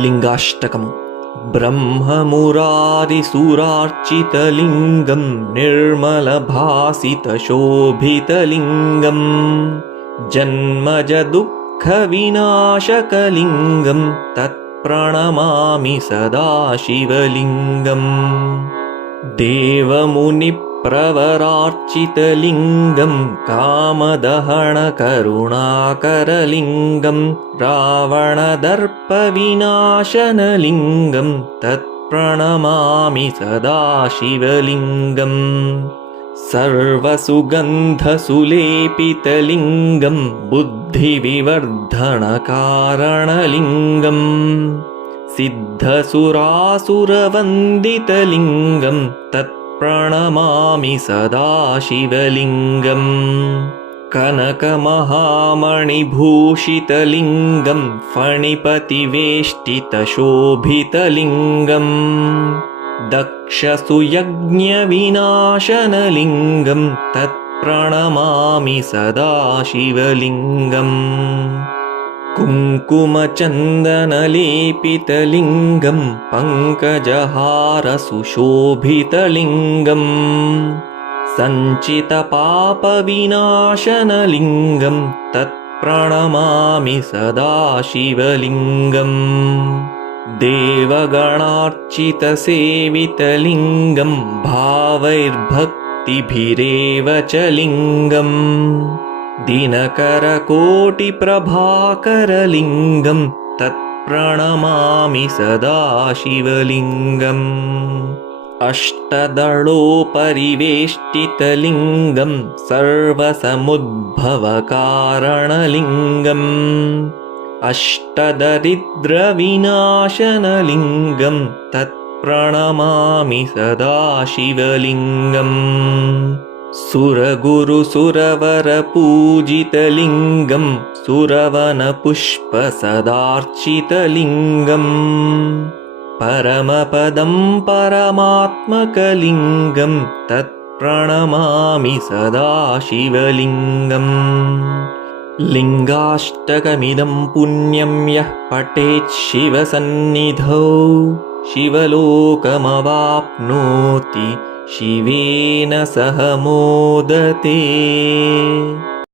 लिंगाष्टकम् ब्रह्ममुरारिसुरार्चितलिङ्गं निर्मलभासितशोभितलिङ्गं जन्मजदुःखविनाशकलिङ्गं तत्प्रणमामि सदा शिवलिङ्गम् देवमुनिप्रवरार्चितलिङ्गं कामदहनकरुणाकरलिङ्गं रावणदर्पविनाशनलिङ्गं तत्प्रणमामि सदा शिवलिङ्गम् सर्वसुगन्धसुलेपितलिङ्गं बुद्धिविवर्धनकारणलिङ्गम् सिद्धसुरासुरवन्दितलिङ्गं तत्प्रणमामि सदा शिवलिङ्गम् कनकमहामणिभूषितलिङ्गं फणिपतिवेष्टितशोभितलिङ्गम् दक्षसुयज्ञविनाशनलिङ्गं तत्प्रणमामि सदा शिवलिङ्गम् कुङ्कुमचन्दनलेपितलिङ्गं पङ्कजहारसुशोभितलिङ्गं सञ्चितपापविनाशनलिङ्गं तत्प्रणमामि सदा शिवलिङ्गम् देवगणार्चितसेवितलिङ्गं भावैर्भक्तिभिरेव च लिङ्गम् दिनकरकोटिप्रभाकरलिङ्गं तत्प्रणमामि सदा शिवलिङ्गम् अष्टदलोपरिवेष्टितलिङ्गं सर्वसमुद्भवकारणलिङ्गम् अष्टदरिद्रविनाशनलिङ्गं तत्प्रणमामि सदा शिवलिङ्गम् सुरगुरुसुरवरपूजितलिङ्गं सुरवनपुष्पसदार्चितलिङ्गम् परमपदं परमात्मकलिङ्गं तत्प्रणमामि सदा शिवलिङ्गम् लिङ्गाष्टकमिदं पुण्यं यः पठेत् शिवसन्निधौ शिवलोकमवाप्नोति शिवेन सह मोदते।